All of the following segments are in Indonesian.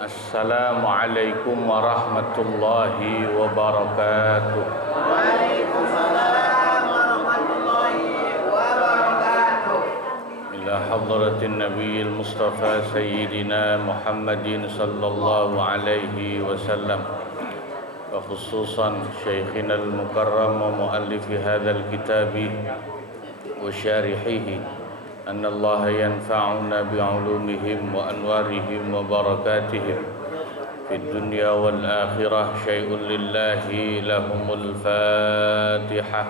Assalamualaikum warahmatullahi wabarakatuh. Waalaikumsalam warahmatullahi wabarakatuh. Ila hadratin nabiyil mustafa sayyidina Muhammadin sallallahu alaihi wasallam wa khususan syekhina al-mukarram wa muallifi hadzal kitabi wa syarihihi أن الله ينفعنا بعلومهم وأنوارهم وبركاتهم في الدنيا والآخرة شيء لله لهم الفاتحة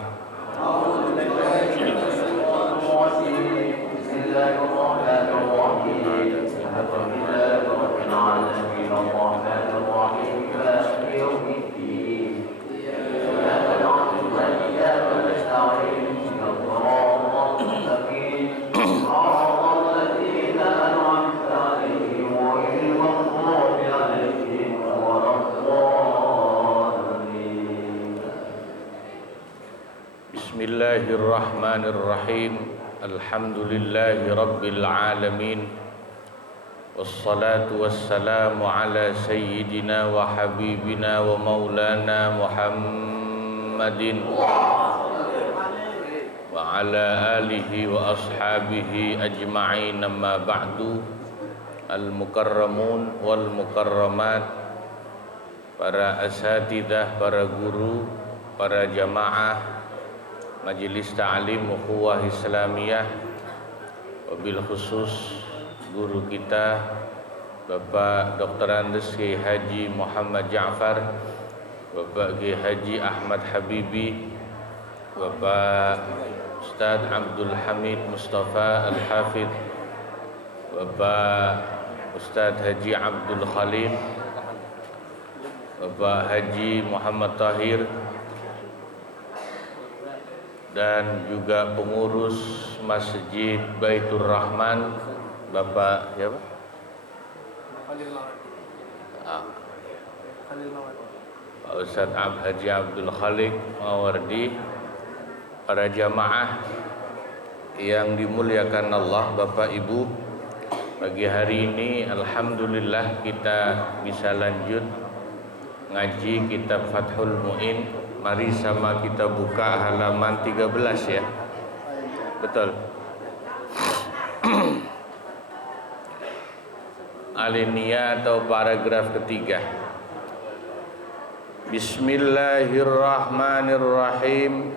أعوذ بالله من الشيطان الرجيم. بسم الله الرحمن الرحيم. الحمد لله رب العالمين الرحمن الرحيم مالك يوم الدين. إياك نعبد وإياك نستعين اهدنا الصراط المستقيم صراط الذين أنعمت عليهم غير المغضوب عليهم ولا الضالين. بسم الله الرحمن الرحيم الحمد لله رب العالمين والصلاة والسلام على سيدنا وحبيبنا ومولانا محمد وعلى آله وأصحابه أجمعين. أما بعد المكرمون والمكرمات, para asatidzah, para guru, para jamaah Majelis Ta'lim Ukhuwah Islamiyah, wabil khusus guru kita Bapak Dr. Andes Kiai Haji Muhammad Ja'far, Bapak Kiai Haji Ahmad Habibi, Bapak Ustadz Abdul Hamid Mustafa Al-Hafidh, Bapak Ustadz Haji Abdul Khalil, Bapak Haji Muhammad Tahir, dan juga pengurus Masjid Baitur Rahman, Bapak siapa? Pak Ustadz Haji Abdul Khalik Mawardi, para jamaah yang dimuliakan Allah, Bapak Ibu. Pagi hari ini alhamdulillah kita bisa lanjut ngaji kitab Fathul Mu'in. Mari sama kita buka halaman 13 ya. Betul. Alinea atau paragraf ketiga. Bismillahirrahmanirrahim.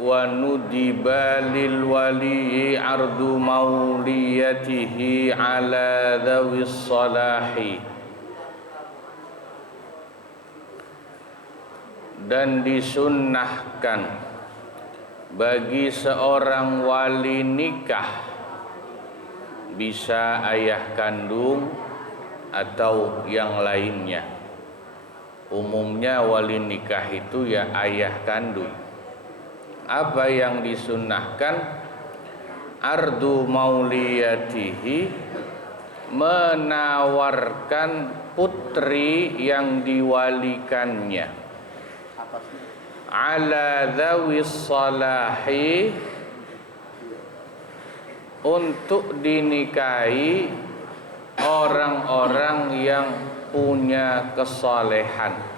Wa nudiba lil wali ardu mauliyatihi ala dhawis salahi. Dan disunnahkan bagi seorang wali nikah, bisa ayah kandung atau yang lainnya. Umumnya wali nikah itu ya ayah kandung. Apa yang disunnahkan? Ardu mauliyatihi, menawarkan putri yang diwalikannya, ala dhawis salahi, untuk dinikahi orang-orang yang punya kesalehan.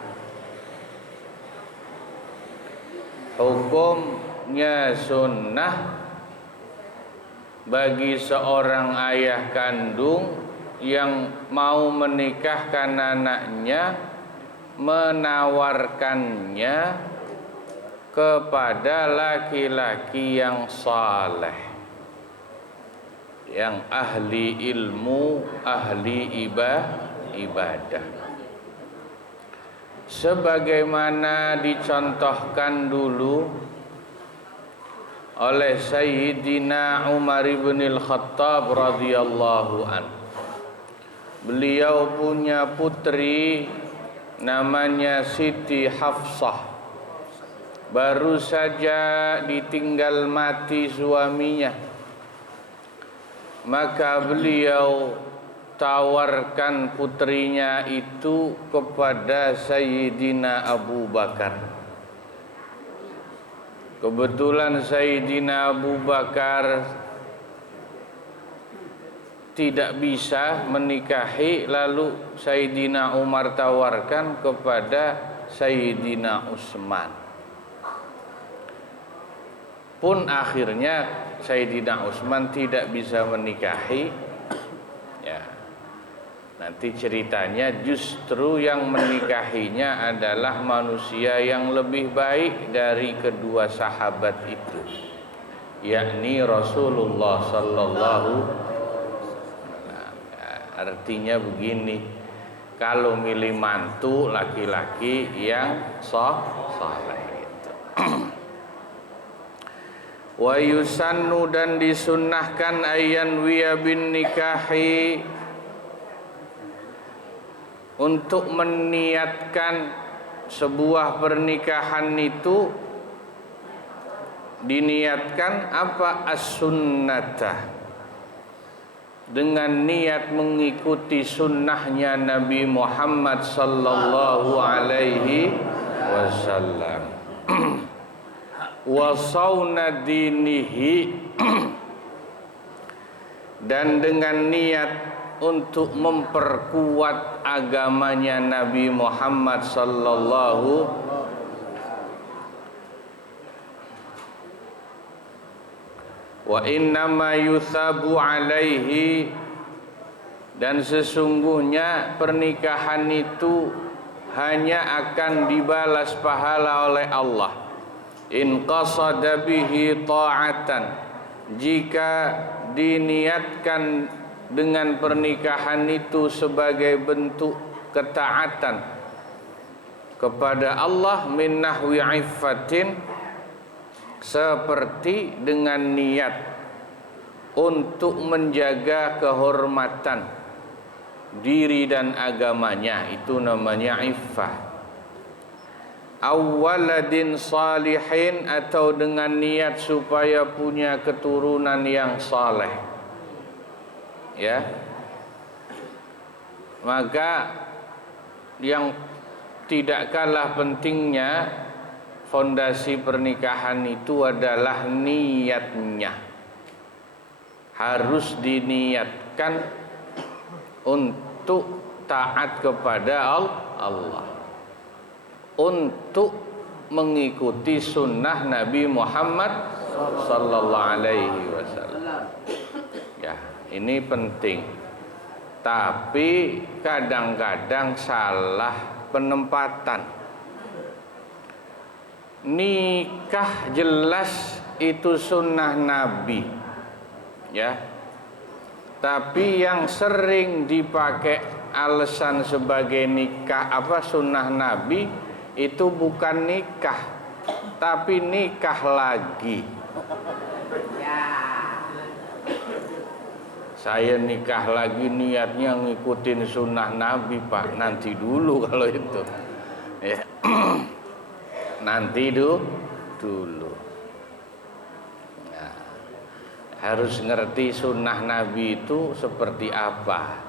Hukumnya sunnah bagi seorang ayah kandung yang mau menikahkan anaknya, menawarkannya kepada laki-laki yang saleh, yang ahli ilmu, ahli ibadah. Sebagaimana dicontohkan dulu oleh Sayyidina Umar ibn al-Khattab radhiyallahu an. Beliau punya putri namanya Siti Hafsah. Baru saja ditinggal mati suaminya, maka beliau tawarkan putrinya itu kepada Sayyidina Abu Bakar. Kebetulan Sayyidina Abu Bakar tidak bisa menikahi, lalu Sayyidina Umar tawarkan kepada Sayyidina Utsman. Pun akhirnya Sayyidina Utsman tidak bisa menikahi. Ya. Nanti ceritanya justru yang menikahinya adalah manusia yang lebih baik dari kedua sahabat itu, yakni Rasulullah sallallahu. Artinya begini, kalau milih mantu laki-laki yang saleh itu. Wa yusannu, dan disunnahkan ayyan wiya bin nikahi, untuk meniatkan sebuah pernikahan itu diniatkan apa? As-sunnatah, dengan niat mengikuti sunnahnya Nabi Muhammad sallallahu alaihi wasallam. Wa sauna dinihi, dan dengan niat untuk memperkuat agamanya Nabi Muhammad sallallahu. Wa innama yuthabu alaihi, dan sesungguhnya pernikahan itu hanya akan dibalas pahala oleh Allah. In qasada bihi ta'atan, jika diniatkan dengan pernikahan itu sebagai bentuk ketaatan kepada Allah, min nahwi iffatin, seperti dengan niat untuk menjaga kehormatan diri dan agamanya, itu namanya iffah. Awwaladin salihin, atau dengan niat supaya punya keturunan yang saleh. Ya, maka yang tidak kalah pentingnya fondasi pernikahan itu adalah niatnya. Harus diniatkan untuk taat kepada Allah, untuk mengikuti sunnah Nabi Muhammad sallallahu alaihi wasallam. Ya, ini penting. Tapi kadang-kadang salah penempatan. Nikah jelas itu sunnah Nabi, ya. Tapi yang sering dipakai alasan sebagai nikah sunnah Nabi itu bukan nikah, tapi nikah lagi. Saya nikah lagi niatnya ngikutin sunnah Nabi, Pak. Nanti dulu kalau itu. Ya. Nanti dulu. Nah, harus ngerti sunnah Nabi itu seperti apa.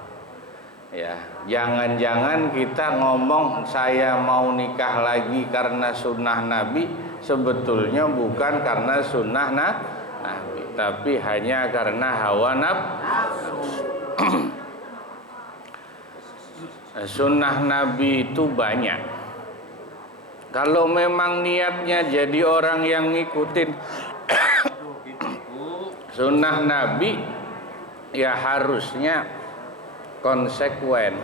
Ya, jangan-jangan kita ngomong saya mau nikah lagi karena sunnah Nabi, sebetulnya bukan karena sunnah Nabi, tapi hanya karena hawa nafsu. Sunnah Nabi itu banyak. Kalau memang niatnya jadi orang yang ngikutin sunnah Nabi, ya harusnya konsekuen.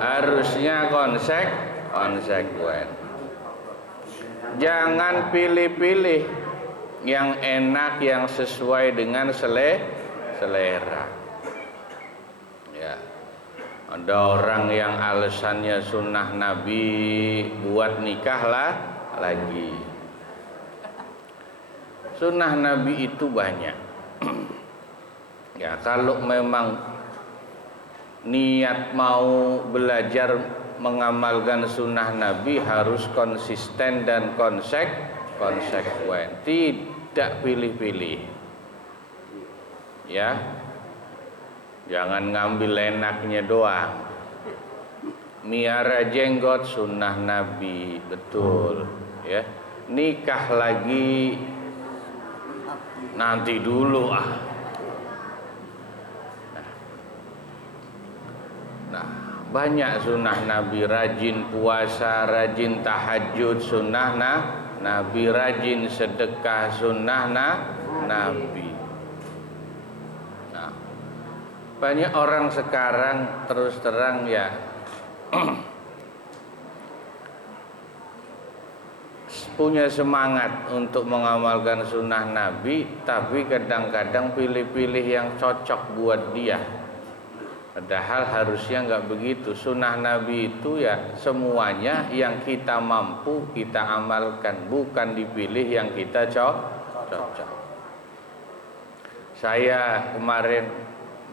Harusnya konsekuen. Jangan pilih-pilih yang enak, yang sesuai dengan selera. Ya. Ada orang yang alasannya sunnah Nabi buat nikah lagi. Sunnah Nabi itu banyak. Ya, kalau memang niat mau belajar mengamalkan sunnah Nabi harus konsisten dan konsekuen, tidak pilih-pilih. Ya, jangan ngambil enaknya doang. Miara jenggot sunnah Nabi, betul. Ya, nikah lagi nanti dulu banyak sunnah Nabi, rajin puasa, rajin tahajud sunnah Nabi, rajin sedekah sunnah Nabi. Nah, banyak orang sekarang terus terang ya punya semangat untuk mengamalkan sunnah Nabi, tapi kadang-kadang pilih-pilih yang cocok buat dia. Padahal harusnya nggak begitu. Sunnah Nabi itu ya semuanya yang kita mampu kita amalkan, bukan dipilih yang kita cocok. Saya kemarin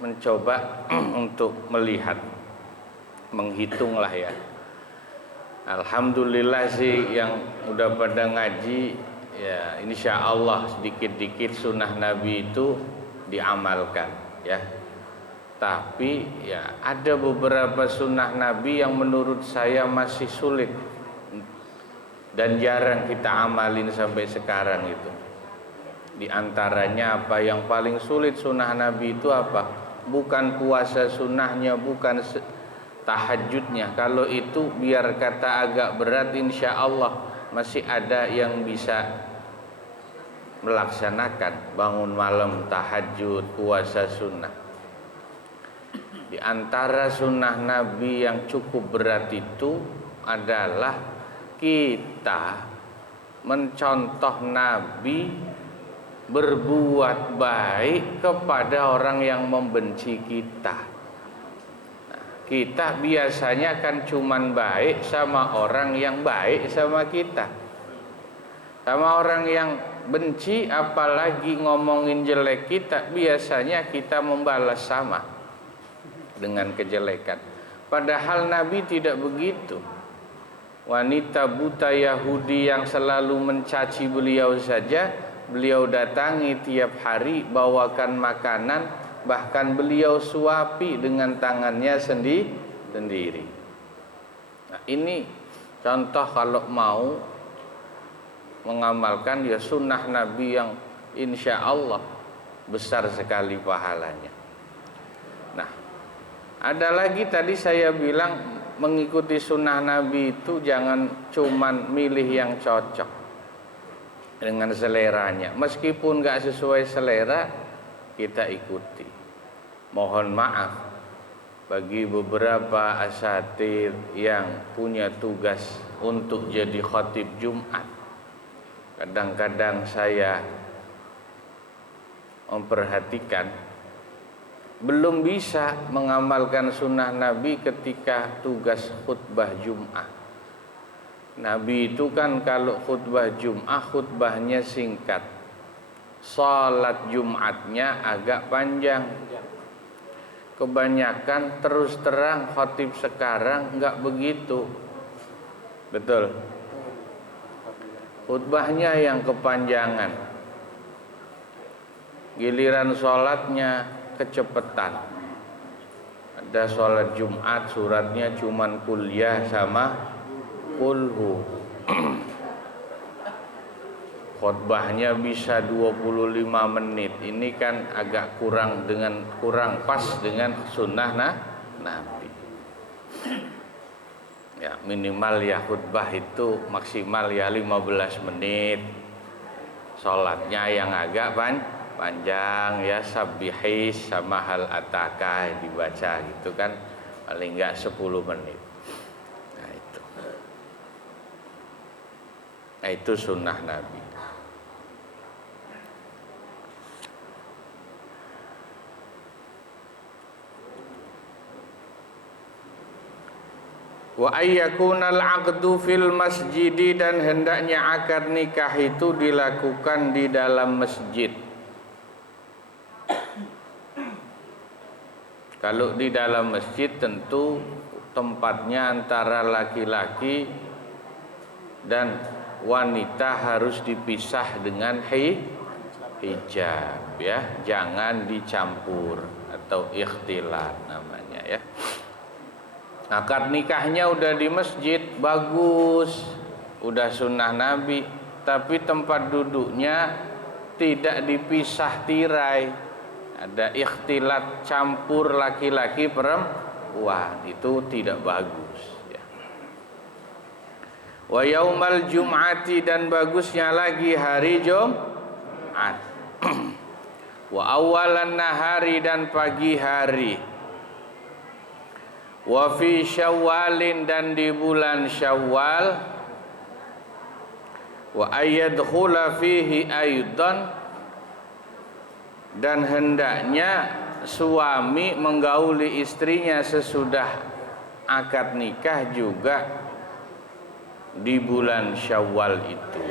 mencoba untuk melihat, menghitunglah ya. Alhamdulillah sih yang udah pada ngaji ya, insya Allah sedikit-dikit sunnah Nabi itu diamalkan ya. Tapi ya ada beberapa sunnah Nabi yang menurut saya masih sulit dan jarang kita amalin sampai sekarang itu. Di antaranya apa yang paling sulit sunnah Nabi itu apa? Bukan puasa sunnahnya, bukan tahajudnya. Kalau itu biar kata agak berat, insya Allah masih ada yang bisa melaksanakan bangun malam tahajud, puasa sunnah. Di antara sunnah Nabi yang cukup berat itu adalah kita mencontoh Nabi berbuat baik kepada orang yang membenci kita. Nah, kita biasanya kan cuman baik sama orang yang baik sama kita. Sama orang yang benci apalagi ngomongin jelek kita, biasanya kita membalas sama dengan kejelekan. Padahal Nabi tidak begitu. Wanita buta Yahudi yang selalu mencaci beliau saja, beliau datangi tiap hari, bawakan makanan, bahkan beliau suapi dengan tangannya sendiri. Nah, ini contoh kalau mau mengamalkan ya sunnah Nabi yang insya Allah besar sekali pahalanya. Nah, ada lagi tadi saya bilang mengikuti sunnah Nabi itu jangan cuman milih yang cocok dengan seleranya. Meskipun gak sesuai selera, kita ikuti. Mohon maaf bagi beberapa asatidz yang punya tugas untuk jadi khatib Jumat. Kadang-kadang saya memperhatikan belum bisa mengamalkan sunnah Nabi ketika tugas khutbah Jum'ah. Nabi itu kan kalau khutbah Jum'ah, khutbahnya singkat, salat Jum'atnya agak panjang. Kebanyakan terus terang khatib sekarang enggak begitu. Betul. Khutbahnya yang kepanjangan, giliran salatnya kecepatan. Ada sholat Jumat suratnya cuman kuliah sama kulhu. Khutbahnya bisa 25 menit. Ini kan agak kurang pas dengan sunnah Nabi. Ya, minimal ya khutbah itu maksimal ya 15 menit. Sholatnya yang agak panjang ya, sabbihis sama hal ataka dibaca gitu kan, paling enggak 10 menit. Nah itu sunnah Nabi. Wa ayyakunal aqdu fil masjidi, dan hendaknya akad nikah itu dilakukan di dalam masjid. Kalau di dalam masjid tentu tempatnya antara laki-laki dan wanita harus dipisah dengan hijab ya, jangan dicampur atau ikhtilat namanya ya. Akad nikahnya udah di masjid, bagus, udah sunnah Nabi, tapi tempat duduknya tidak dipisah tirai. Ada ikhtilat campur laki-laki perempuan, itu tidak bagus ya. Wa yaumal jum'ati, dan bagusnya lagi hari Jumat. Wa awalan nahari, dan pagi hari. Wa fi syawalin, dan di bulan Syawal. Wa ayyadkhula fihi aidan, dan hendaknya suami menggauli istrinya sesudah akad nikah juga di bulan Syawal itu.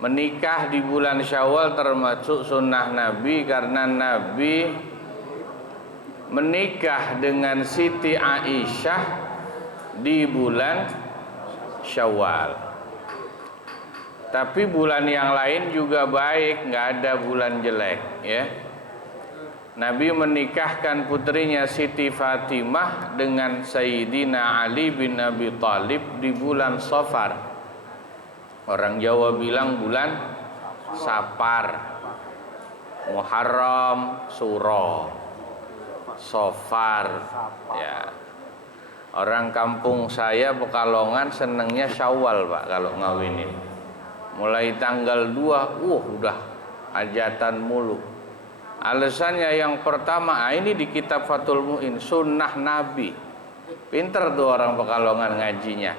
Menikah di bulan Syawal termasuk sunnah Nabi, karena Nabi menikah dengan Siti Aisyah di bulan Syawal. Tapi bulan yang lain juga baik, nggak ada bulan jelek ya. Nabi menikahkan putrinya Siti Fatimah dengan Sayyidina Ali bin Abi Thalib di bulan Safar. Orang Jawa bilang bulan Sapar, Muharram, Suro, Safar ya. Orang kampung saya Pekalongan senengnya Syawal Pak kalau ngawinin. Mulai tanggal 2 udah hajatan mulu. Alasannya yang pertama, ini di kitab Fathul Mu'in, sunnah Nabi. Pinter tuh orang Pekalongan ngajinya.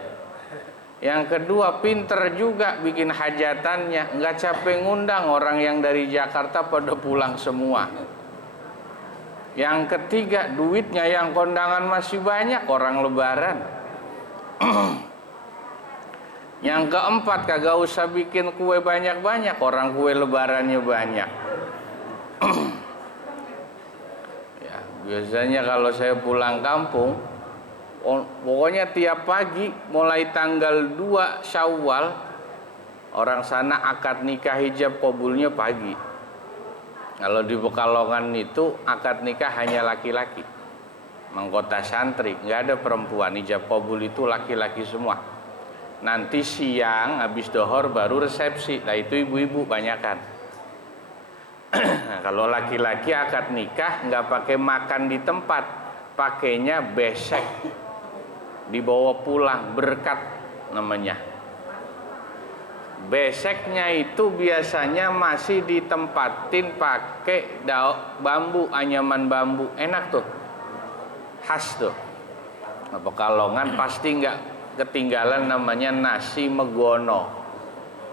Yang kedua, pinter juga bikin hajatannya, nggak capek ngundang, orang yang dari Jakarta pada pulang semua. Yang ketiga, duitnya yang kondangan masih banyak, orang lebaran. Yang keempat, kagak usah bikin kue banyak-banyak, orang kue lebarannya banyak. Ya, biasanya kalau saya pulang kampung, pokoknya tiap pagi mulai tanggal 2 Syawal, orang sana akad nikah hijab qabulnya pagi. Kalau di Pekalongan itu akad nikah hanya laki-laki, mahkota santri, nggak ada perempuan. Hijab qabul itu laki-laki semua. Nanti siang habis dohor baru resepsi. Nah itu ibu-ibu banyakan. Nah, kalau laki-laki akad nikah nggak pakai makan di tempat, pakainya besek, dibawa pulang, berkat namanya. Beseknya itu biasanya masih ditempatin pakai bambu, anyaman bambu, enak tuh, khas tuh. Nah, Pekalongan pasti nggak ketinggalan namanya nasi megono.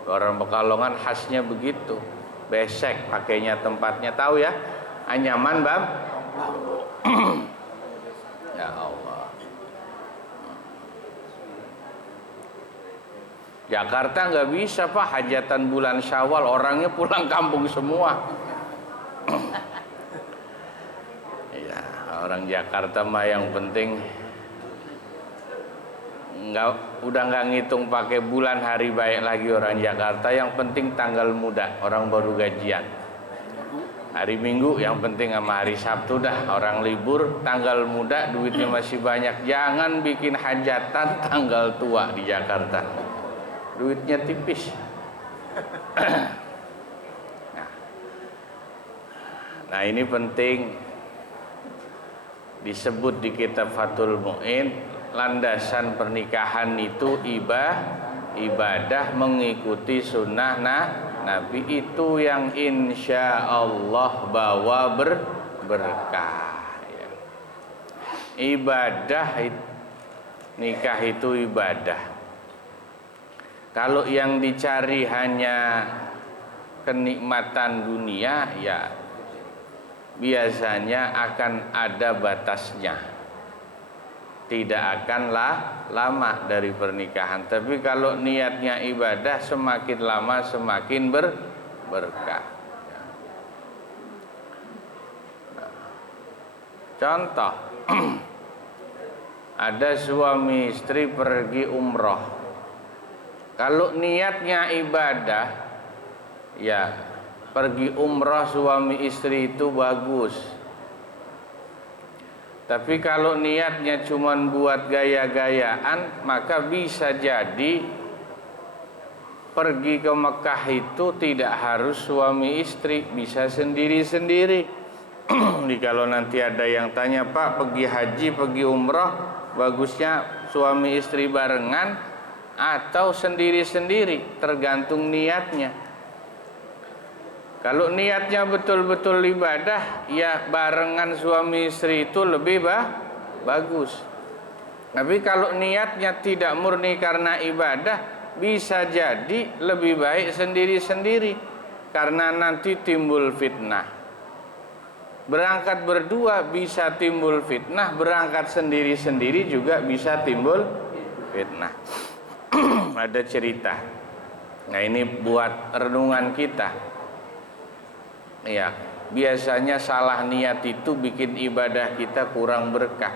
Orang Pekalongan khasnya begitu, besek pakainya tempatnya, tahu ya, anyaman bambu. Ya Allah. Jakarta nggak bisa Pak, hajatan bulan Syawal, orangnya pulang kampung semua. Ya, orang Jakarta mah yang penting udah nggak ngitung pakai bulan hari baik lagi orang Jakarta, yang penting tanggal muda, orang baru gajian. Hari Minggu yang penting, sama hari Sabtu dah orang libur, tanggal muda duitnya masih banyak. Jangan bikin hajatan tanggal tua di Jakarta, duitnya tipis. Nah ini penting disebut di kitab Fathul Mu'in, landasan pernikahan itu ibadah mengikuti sunnah Nabi, itu yang insya Allah bawa berkah ya. Ibadah nikah itu ibadah. Kalau yang dicari hanya kenikmatan dunia, ya biasanya akan ada batasnya, tidak akan lama dari pernikahan. Tapi kalau niatnya ibadah, semakin lama semakin berkah. Contoh, ada suami istri pergi umroh. Kalau niatnya ibadah, ya pergi umroh suami istri itu bagus. Tapi kalau niatnya cuma buat gaya-gayaan, maka bisa jadi pergi ke Mekah itu tidak harus suami istri, bisa sendiri-sendiri. Jadi kalau nanti ada yang tanya, Pak, pergi haji, pergi umroh, bagusnya suami istri barengan atau sendiri-sendiri, tergantung niatnya. Kalau niatnya betul-betul ibadah, ya barengan suami istri itu lebih bagus. Tapi kalau niatnya tidak murni karena ibadah, bisa jadi lebih baik sendiri-sendiri, karena nanti timbul fitnah. Berangkat berdua bisa timbul fitnah, berangkat sendiri-sendiri juga bisa timbul fitnah. Ada cerita. Nah, ini buat renungan kita. Ya, biasanya salah niat itu bikin ibadah kita kurang berkah.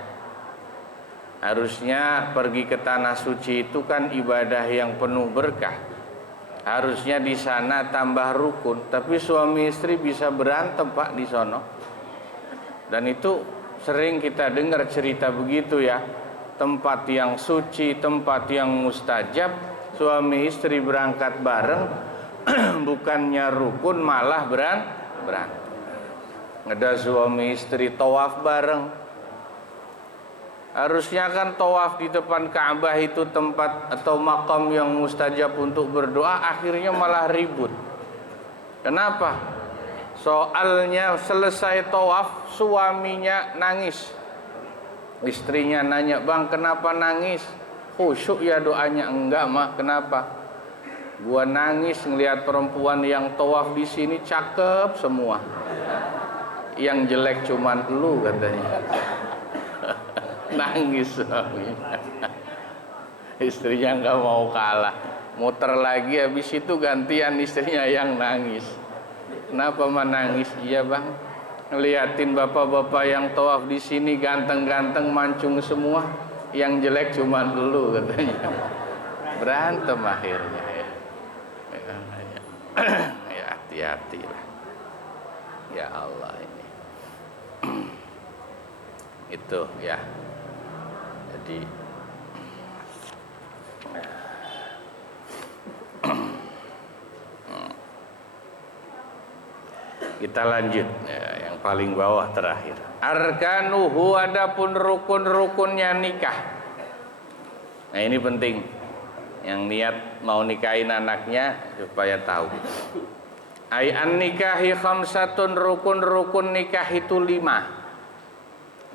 Harusnya pergi ke tanah suci itu kan ibadah yang penuh berkah. Harusnya di sana tambah rukun, tapi suami istri bisa berantem, Pak, di sono. Dan itu sering kita dengar cerita begitu ya. Tempat yang suci, tempat yang mustajab, suami istri berangkat bareng, bukannya rukun malah berantem. Ada suami istri tawaf bareng. Harusnya kan tawaf di depan Ka'bah itu tempat atau makam yang mustajab untuk berdoa, akhirnya malah ribut. Kenapa? Soalnya selesai tawaf, suaminya nangis. Istrinya nanya, "Bang, kenapa nangis?" "Khusyuk ya doanya." "Enggak, mah, kenapa?" "Gua nangis ngelihat perempuan yang tawaf di sini cakep semua. Yang jelek cuman lu," katanya. Nangis suaminya. Istrinya enggak mau kalah. Muter lagi, habis itu gantian istrinya yang nangis. "Kenapa menangis?" "Iya, Bang, ngeliatin bapak-bapak yang tawaf di sini ganteng-ganteng mancung semua, yang jelek cuma dulu," katanya. Berantem akhirnya ya. Ya hati-hatilah. Ya Allah ini. Itu ya. Jadi kita lanjut ya, yang paling bawah terakhir. Arkanuhu, adapun rukun-rukunnya nikah. Nah, ini penting. Yang niat mau nikahin anaknya supaya tahu. Ai an nikahi khamsatun, rukun-rukun nikah itu 5.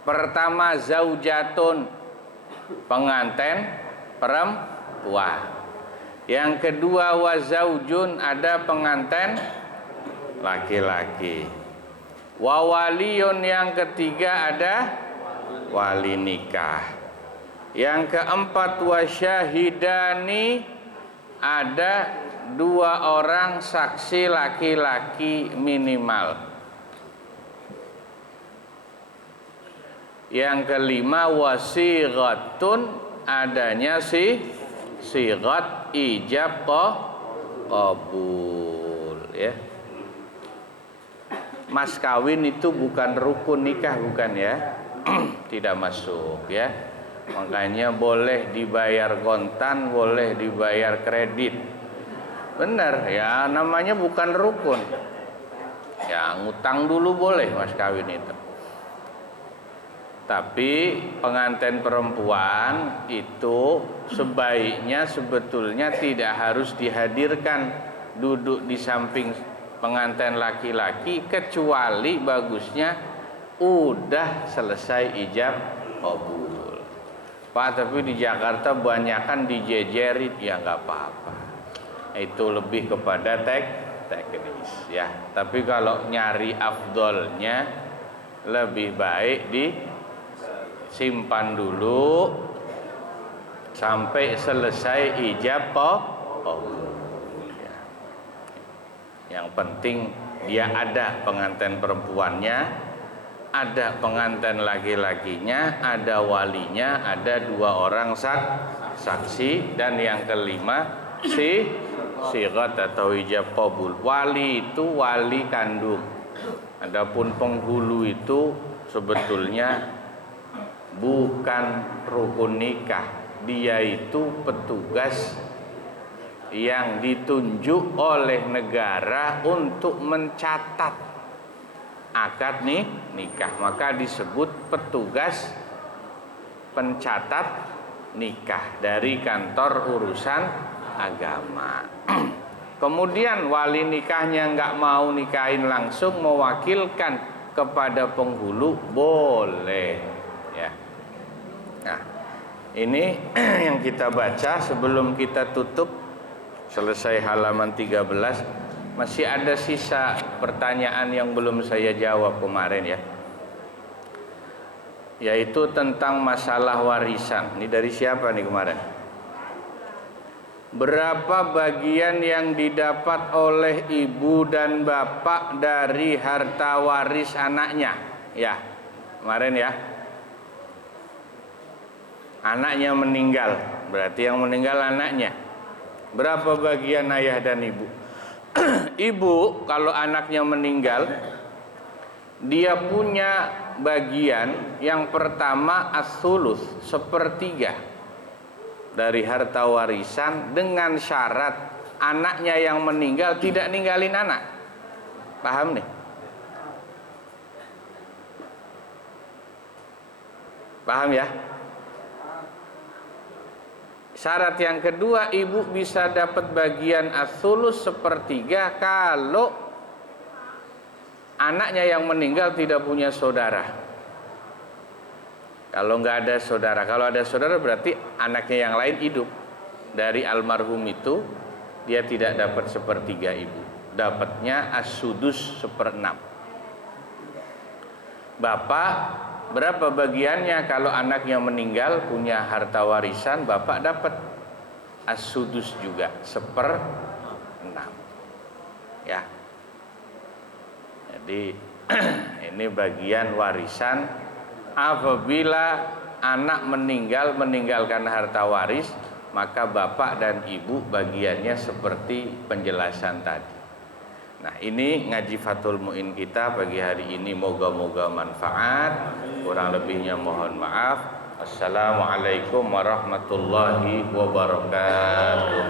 Pertama, zaujatun, pengantin perempuan. Yang kedua, wazaujun, ada pengantin laki-laki. Wawaliyun, yang ketiga ada wali nikah. Yang keempat, wasyahidani, ada 2 orang saksi laki-laki minimal. Yang kelima, wasighatun, adanya sighat ijab qabul ya. Mas kawin itu bukan rukun nikah, bukan ya. Tidak masuk ya. Makanya boleh dibayar kontan, boleh dibayar kredit. Benar ya, namanya bukan rukun. Ya, ngutang dulu boleh mas kawin itu. Tapi pengantin perempuan itu sebaiknya sebetulnya tidak harus dihadirkan duduk di samping pengantin laki-laki, kecuali bagusnya udah selesai ijab qabul. Pak, tapi di Jakarta banyakan dijejerin, ya nggak apa-apa. Itu lebih kepada teknis ya. Tapi kalau nyari afdolnya, lebih baik disimpan dulu sampai selesai ijab qabul. Yang penting dia ada pengantin perempuannya, ada pengantin laki-lakinya, ada walinya, ada 2 orang saksi, dan yang kelima sighat atau ijab qabul. Wali itu wali kandung. Adapun penghulu itu sebetulnya bukan rukun nikah. Dia itu petugas yang ditunjuk oleh negara untuk mencatat akad nikah, maka disebut petugas pencatat nikah dari kantor urusan agama. Kemudian wali nikahnya nggak mau nikahin langsung, mewakilkan kepada penghulu boleh, ya. Nah, ini yang kita baca sebelum kita tutup. Selesai halaman 13. Masih ada sisa pertanyaan yang belum saya jawab kemarin, ya, yaitu tentang masalah warisan. Ini dari siapa nih kemarin? Berapa bagian yang didapat oleh ibu dan bapak dari harta waris anaknya? Ya, kemarin ya. Anaknya meninggal, berarti yang meninggal anaknya. Berapa bagian ayah dan ibu? Ibu kalau anaknya meninggal, dia punya bagian yang pertama as-sulus, sepertiga dari harta warisan, dengan syarat anaknya yang meninggal tidak ninggalin anak. Paham nih? Paham ya? Syarat yang kedua, ibu bisa dapat bagian as-sulus sepertiga kalau anaknya yang meninggal tidak punya saudara. Kalau nggak ada saudara, kalau ada saudara berarti anaknya yang lain hidup. Dari almarhum itu dia tidak dapat sepertiga ibu, dapatnya as-sudus 1/6. Bapak berapa bagiannya kalau anaknya meninggal punya harta warisan? Bapak dapat as-sudus juga 1/6, ya. Jadi ini bagian warisan. Apabila anak meninggalkan harta waris, maka bapak dan ibu bagiannya seperti penjelasan tadi. Nah, ini ngaji Fathul Mu'in kita pagi hari ini, moga-moga manfaat. Kurang lebihnya mohon maaf. Assalamualaikum warahmatullahi wabarakatuh.